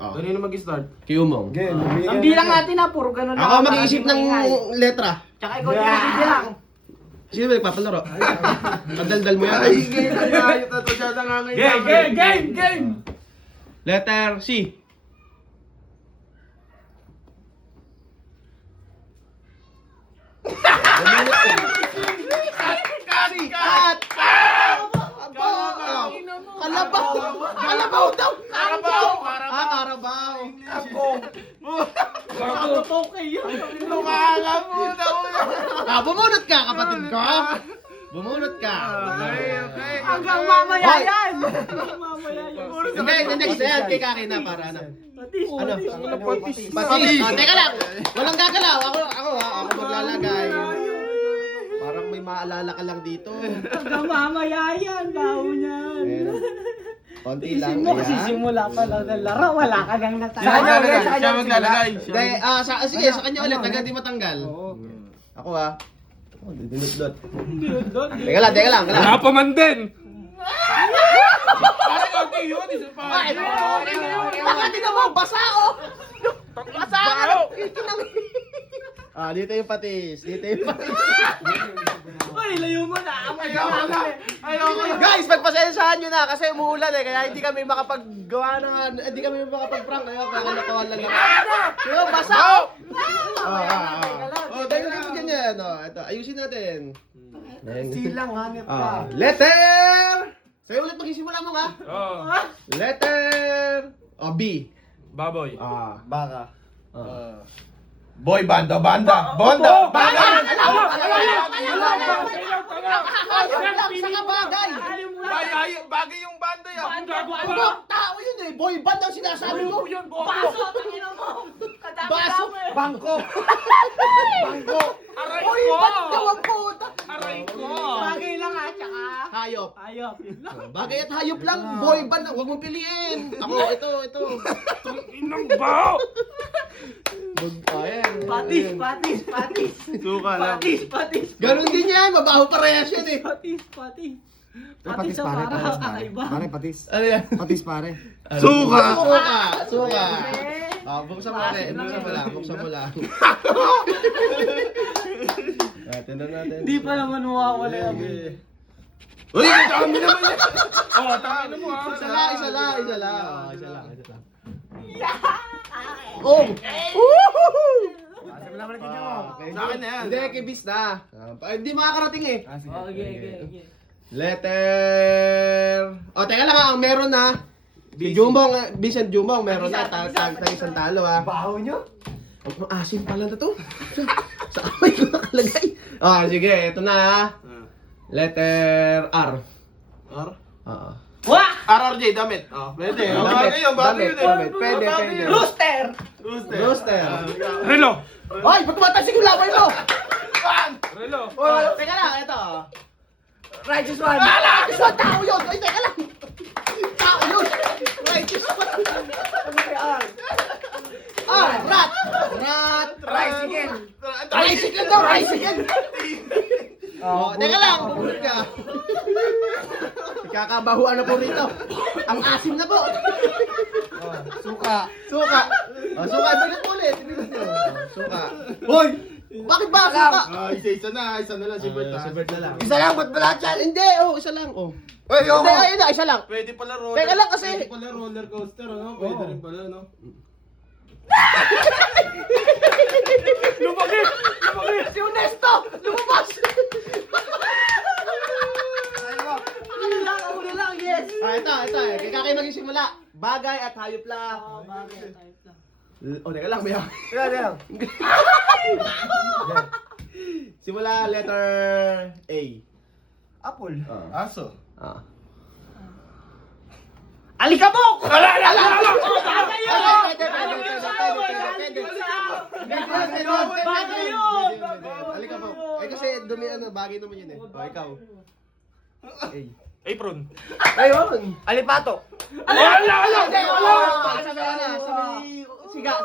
Kanino mag-start? Kiyumong. Ang bilang natin na, puro ganun lang. Ako mag-iisip ng letra. Tsaka ikaw din lang. Sino ba nagpapalaro? Kadaldal mo yan. Ay, game na ayot na to. Siya nangangailangan. Game! Letter C. Kalabaw! Kalabaw daw! Karabaw! Karabaw kayo. Lumalam mo daw. Bumunot ka, kapatid ko! Bumunot ka! Okay. Hanggang mamaya yan. Hanggang mamaya yan. Hindi, next na yan. Kay Kaki na para ano. Ano? Patis. Patis! Teka lang! Walang gagalaw! Ako maglalagay. Parang may maalala ka lang dito. Hanggang mamaya yan. Baho niyan. Meron. Konti lang. Isin mo kasi simula pa lang ng laro. Wala ka nang Siya maglalagay. Hindi, sige, sa kanya ulit. Taga di matanggal. Ako dudunod-dot. Teka lang. Wala pa man din. Parang okay yun. Isa pa. Baka di naman, basa ako! Basa ako! Dito yung patis. Uy, layo mo na. Ayoko. Guys, pagpasensyahan nyo na kasi umuulan kaya hindi kami makapaggawa hindi kami makapag-prank kaya kakalokohan lang naman. Yo, basa ako! Dahil dito dyan yan. Ito, ayusin natin. Silang hanip ka. Letter! Sa'yo ulit magsisimula mo ha? Letter! B. Baboy. Baka. Boy, banda. Bonda. Bagay yung banda yan. Tao yun boy band ang sinasabi ko. Baso, tangina mo. Baso. Bangko. Aray Boy ko. band daw ang puta. Aray ko. Bagay lang tsaka. Hayop. Ayop, yun lang. Bagay at hayop lang. Boy band. Huwag mong piliin. Ako, ito. Inang bao. Ayan. Patis. Suka lang. Patis. Ganun din yan. Mabaho parehas yan eh. Patis sa pare. para kakaiba. Pare, patis. Ano yan? Patis, pare. Suka. Buksan mo lang. Tingnan natin. Di pa naman mawawala yan. Uy, dami naman yan. Tangin mo ha. Isa lang. Oh! Sa akin na yan. Hindi, kay Bis na. Hindi makakarating eh. Okay. Letter... teka lang meron na. Si Jumong, Bis and Jumong, meron na. Isang talo ha. Baho nyo? Ang asin pala na to. Sa kamay ko nakalagay. Sige, ito na ha. Letter R. R? Wah! RRJ, damit. Pwede. Bagay yun. Pwede. Rooster! Rooster. Relo. Hoy, ba't tumatasig yung laway mo? Relo. Teka lang, ito. Righteous one! Righteous one, tao yun! Ay, teka lang! Tao yun! Righteous one! Rat! Tricycle! Tricycle daw! Tricycle! Teka lang! Bumulot ka! Kakabahuan na po rito! Ang asim na po! Suka! Suka! Bigat ulit! Suka! Hoy! Bakit ba? Suka! Isa na lang si Bert. Si Bert na lang. Isa lang, ba't ba lahat yan? Hindi, isa lang. Uy, yo! Hindi, ayun na, isa lang. Pwede pala roller. Teka lang kasi. Pwede pala roller coaster, ano? Pwede rin pala, no? Lumaki! Si Honesto! Lumabas! Una lang, yes! Ito. Kaya kayo magsisimula. Bagay at hayop lang. Bagay, type lang. Teka lang, may Yan. Simula letter A. Apple. Aso. Alikabok! Pwede. Bagay yun! Halika po. Kasi dumi bagay naman yun eh. Ikaw. A. Apron. Ayun. Alipato. Wala! Siga.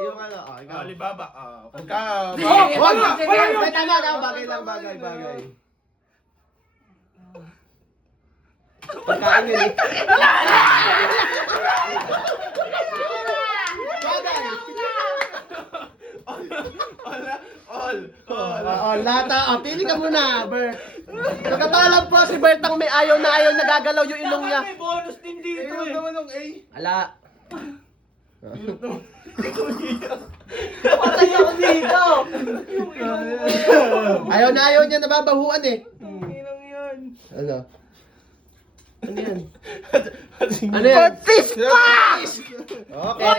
Yung ikaw. Alibaba. Pagka... May tama na. Bagay. Pagkain yun eh. Lata. Pili ka muna, Bert. Nagkatalang po si Bert ang may ayaw na gagalaw yung ilong niya. May bonus din dito Ayun eh. naman ng A. Ala. Patay ako dito. Ayaw niya nababahuan eh. Inang yan. Ano? Ano yan? Ano yan? Patis pa! Okay.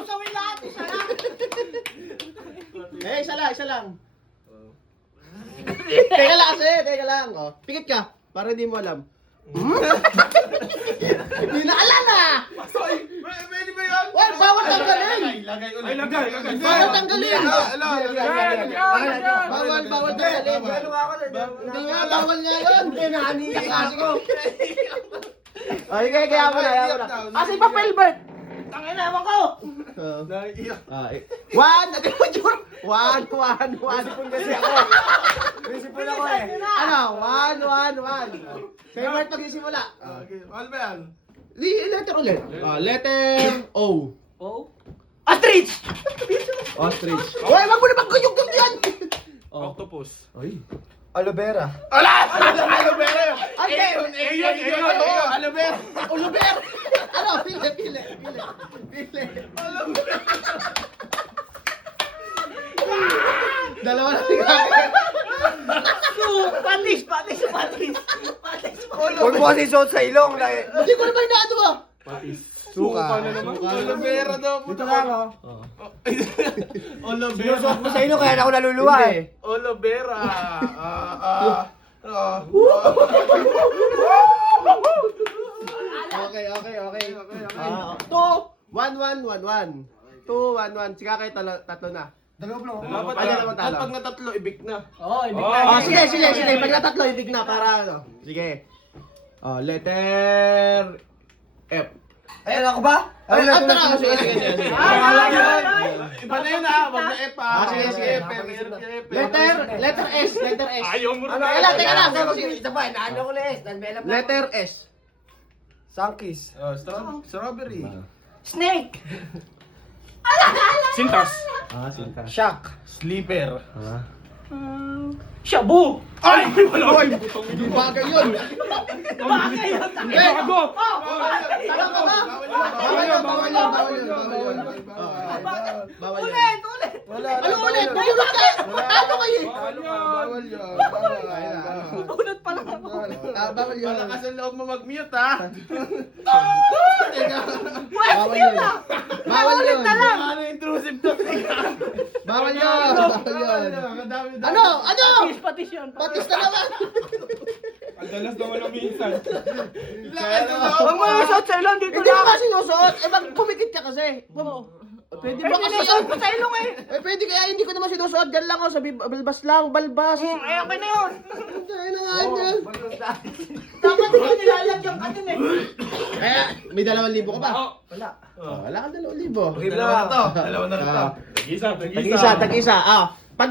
Usawin lahat. Isa lang. Isa lang. Teka lang. Oh, pikit ka, para hindi mo alam. Hindi na alala! Ay, pwede ba yan? Wait, bawal tanggalin! Lagay ulit. Ay, lagay. Bawal tanggalin! Bawal tanggalin! Hindi nga, bawal nga yun! Kasi ko. Ay, kaya mo na. Asa yung papel, Bert? Tangin na, ewan ko. Naiiyak. One! Kasi ako. Prinsipal ako eh. Ano? One. Kaya Bert magsisimula. Okay, ano ba yan? Letter ulit. Letter O. Oh? Ostrich! Ostrich. Hoy, wag mo na magkuyog-yog yan! Octopus. Ay. Aloe vera. Aloe vera. Ay, Ayun. aloe vera. Aloe vera. Ano? Pili. Dalawa na tingnan. Patis. Huwag mo kasi suot sa ilong. Hindi ko naman inaano ah. Suka na naman. Aloe vera daw. Dito lang oh. Aloe vera. Sinusuot mo sa ilong kaya ako naluluwa eh. Aloe vera. Okay. 2-1-1-1-1. 2-1-1. Sige kayo tatlo na. Dalawa lang. Dapat Ano naman talo? pag natatlo, ibig na. Oo, ibig Sige. Pag natatlo, ibig na para ano. Sige. Letter F. Ayun ako ba? Ay, sige. Iba na yun ah. Wag na F ah. Sige. Letter S. Ayaw mo rin. Teka lang. Isa pa, naano ko na S. Nanbela pa. Letter S. Sankis. Strawberry. Snake! Sintas. Sinta. Shock. Sleeper. Shabu! Ay! Wala. Hindi bagay yun. Hindi. Bago. Tama ka ba? Bawal yun. Bawal yun. Ulit! Ano ulit? Bumulot ka! Ano kayo? Bawal yan. Ulit pala ako. Bawal yun. Malakas ang loob mo mag-mute ha. Bawal yun. Bawal yun. Ano intrusive to? Bawal yun. Ano? Patis yun. Patis na naman. Ang dalas naman ang minsan. Huwag mo isot sa ilong dito Hindi mo lang. kasi sinusuot. Bang pumikit ka kasi. Pwede ba kasi Sinusuot ko sa ilong eh. pwede kaya hindi ko naman sinusuot. Diyan lang ako sa balbas lang. Balbas. Eh, okay na yun. Ay, na nga yan. Dapat hindi ka nilalagyan ka din eh. Kaya, may 2,000 ka ba? Wala. Wala kang 2,000. Dalawa na ito. Tag-isa. Pag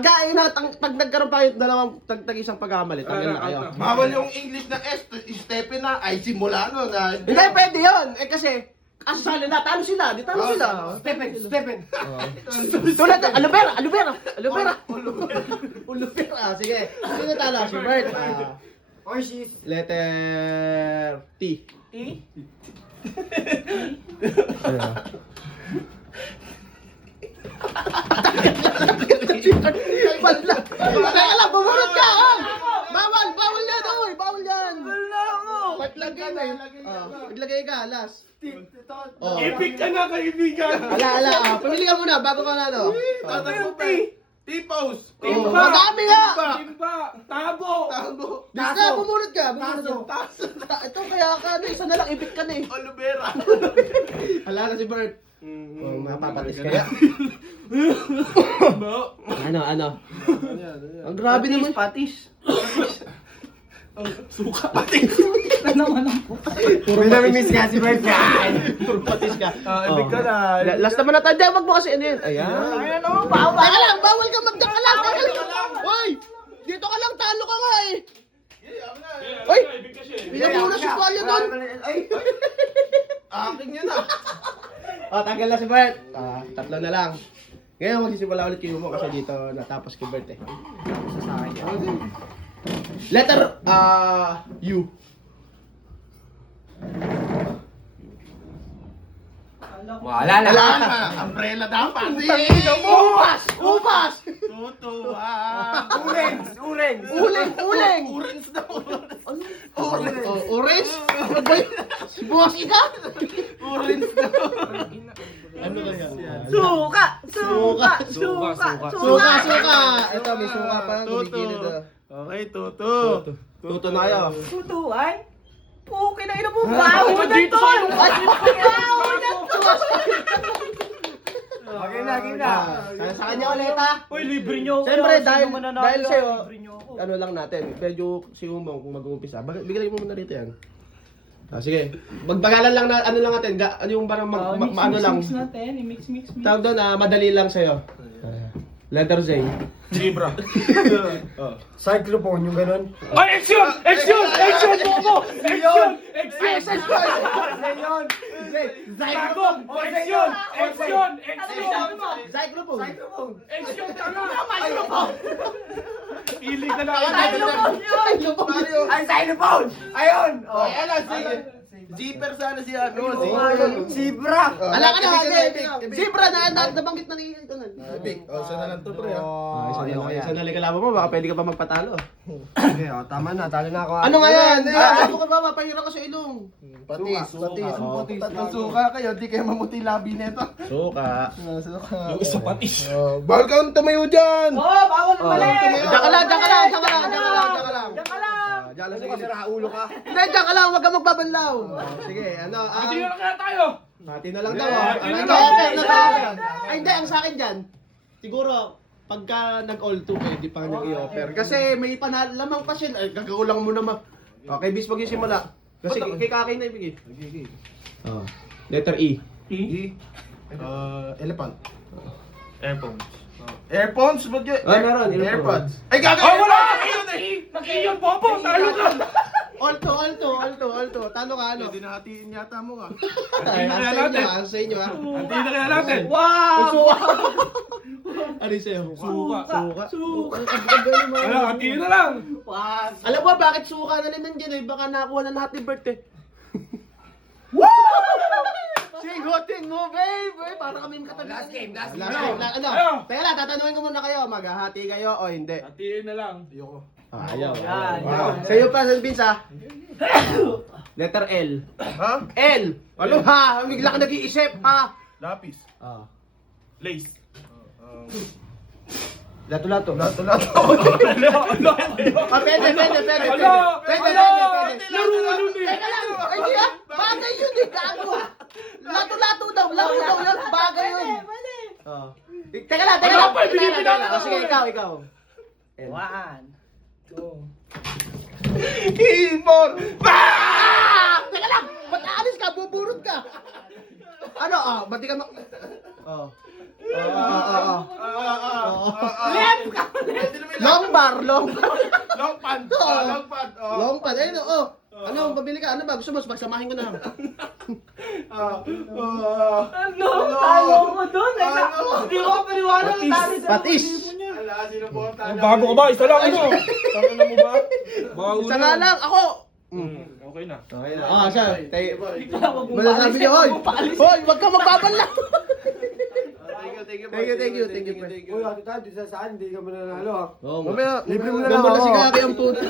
nagkaroon pa kayo dalawang tag-isang pagkamali, tanggal na kayo. Bawal yung English na S. Stephen na. Ay, simula no na. Hindi, pwede yun. Kasi, asali na, talo sila. Di talo sila. Stephen. Tulad na, aloe vera. Sige. Sino talo? Si Bert. Orshes. Letter T. Eh? Bala. Teka lang, bumunod ka. Bawal yan. Bawal yan. Wala ako. Paglagay na. Paglagay ka, last. Oh. Ibig ka na kaibigan. Ala. Pamili ka muna bago ka na, no? Tatakbo pa. T-pose. Madami nga. Timba. Tabo. Bis na, bumunod ka. Ito kaya ka na, isa na lang, ibig ka na eh. Aloe vera. Hala na si Bert. Mapapatis kaya. Ano? Ang grabe naman. Patis. Suka pati. May namimiss nga si Bert yan. Puro patis ka. Ibig ka na. Last naman natin. Diyan, wag mo kasi ano yun. Ayan. Ayan o, bawal. Teka lang, bawal ka magdang ka lang. Hoy! Dito ka lang, talo ka nga eh. Hoy! Pinamuna si Tuwalya doon. Ay. Akin yun ah. Tanggal na si Bert. Tatlo na lang. Ngayon magsisimula ulit kayo mo kasi dito natapos kay Bert eh. Letter U. Wala na. Wala na. Umbrella dapat. Upas! Upas! Tutuwa. Orange. Orange. Uling! Uling! Orange daw. Orange! Oh, orange? Ano ba yun? Si Bukas ka? Orange daw. Ano kaya? Suka! Suka! Suka, Suka! suka. Suka! Suka! Ito, may suka pa. Tuto. Gumigilid ah. Okay, tuto. Tuto na kayo. Tutuan? Pukin na ina mo! Baho na dito tol! sa'yo. Baho na tol! Okay na, okay na. Sa kanya ulit ha. Uy, libre nyo ako. Siyempre, Sino dahil mananalo? sa'yo, Libre nyo ako. ano lang natin, medyo si Umong kung mag-uumpisa. Bigay mo muna rito yan. Sige, magbagalan lang na, ano lang natin, ano yung parang ano lang. Mix natin, mix. Tawag doon, madali lang sa'yo. Letter Z. Zebra. Cyclophone, yung ganun. Ay, action! Action! Action! Bobo! Action! Action! Ayun. Gago! Action! Action! Action! Cyclophone. Action! Tama! Ili ka na. Cyclophone. Ay, xylophone! Ayun! Oh, ano, sige. Zipper sana si ano. Zebra! Ala ka na, Epic. Zebra na, nabanggit na ni ito na. Epic. Oh, isa na lang to, pre. Isa na lang kalaban mo, baka pwede ka pa magpatalo. Okay, tama na. Talo na ako. Ano nga yan? Ano ka ba? Mapahira ka sa ilong. Patis. Patis. Patis. Tatlong suka kayo, di kayo mamuti labi nito. Suka. Suka. Yung isa patis. Bawal ka tumayo dyan. Oh, bawal na mali! Diyan ka lang. Diyan ka lang! Diyan lang, Ano kasi ulo ka? Hindi, diyan ka lang, huwag ka magbabanlaw. Sige, ano, Hindi na kaya tayo! hati na lang daw. Hati na Ano, lang. okay, nag-offer. Ay, hindi, ang sa akin dyan, siguro, pagka nag-all two, pwede pa nag-i-offer. Kasi may lamang pa siya, ay, gagawa lang mo naman. Okay, bis magsisimula. Kasi kay Kakay na ibigay. Oh. Letter E. Elephant. Airphones. Airphones? Ba't yun? Meron. Airpods. Ay, gagawin! Oh, wala! Nag-iyon, Bobo! Talo ka! Alto. Talo ka, ano? Pwede na hatiin yata mo, ah. Ay, na sa natin. inyo, sa inyo, ha? Hindi na kaya natin! Wow! Ano yung sa'yo? Suka! Suka. Wala, hatiin na lang! Alam mo bakit suka na rin nandiyan eh? Baka nakuha na lahat ni Bert eh. Sigotin mo, babe! Para kaming katabi. Last game. Last game. Ano? Teka lang, tatanungin ko muna kayo. Maghahati kayo o hindi? Hatiin na lang. Ayoko. Ayaw. Yan. Sa'yo pa, San Vince, ha? Letter L. Ha? L! Ano ha? Bigla ka nag-iisip, ha? Lapis. Lace. Lato-lato. Lato. Pwede. Laro ni! Teka lang! Ay, di ah! Bagay yun eh! Gago! Lato-lato daw! Laro daw yun! Bagay yun! Teka lang! Sige, ikaw. One. Two. Keyboard! Teka lang! Ba't aalis ka? Buburot ka! Ano? Ba't di ka Long bar! Long pad. Long pad. Long pad! Ayun, Ano? Pabili ka? Ano ba? Gusto mo? Pagsamahin ko na. Ano? Tayo ko doon! Hindi ko paniwala na tayo sa Patis! Ala, sino po ang tala? Bago ka ba? Isa lang ano? Tangina mo ba? Bago Isa nga lang! Ako! Okay na. Siya. Masasabi niyo, hoy! Hoy! Huwag ka magbabanlaw! Thank you. Uy, ate tayo, di sa saan, hindi ka mananalo ha. Oo, Mamaya, Libre mo na Gamba lang na si ako. Kaki ang puto.